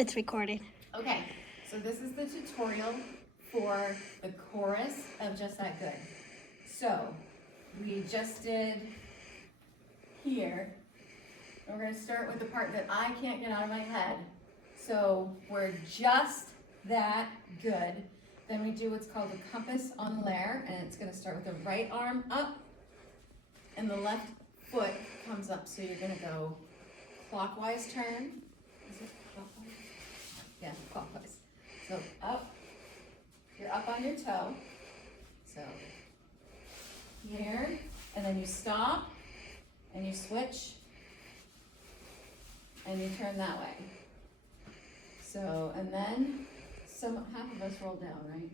It's recording. Okay, so this is the tutorial for the chorus of Just That Good. So we just did here. And we're going to start with the part that I can't get out of my head. So we're just that good. Then we do what's called a compass on layer, and it's going to start with the right arm up and the left foot comes up. So you're going to go clockwise turn. Is it clockwise? Yeah, clockwise. So up, you're up on your toe. So here, and then you stop, and you switch, and you turn that way. So, and then half of us roll down, right?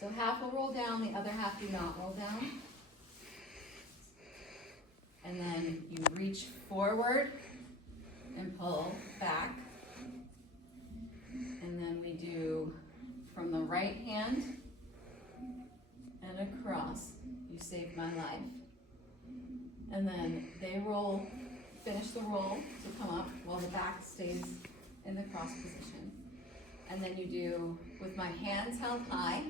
So half will roll down, the other half do not roll down. And then you reach forward and pull back. And then we do from the right hand and across. You saved my life. And then they roll, finish the roll to come up while the back stays in the cross position. And then you do, with my hands held high,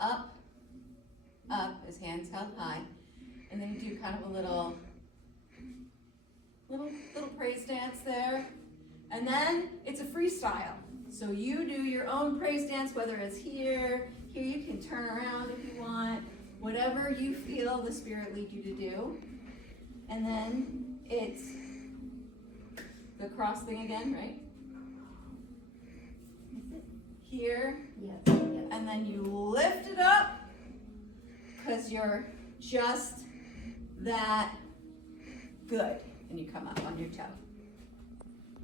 up, as hands held high. And then you do kind of a little praise dance there. And then it's a freestyle. So you do your own praise dance, whether it's here you can turn around if you want, whatever you feel the Spirit lead you to do. And then it's the cross thing again, right? Here, Yes. and then you lift it up because you're just that good. And you come up on your toe.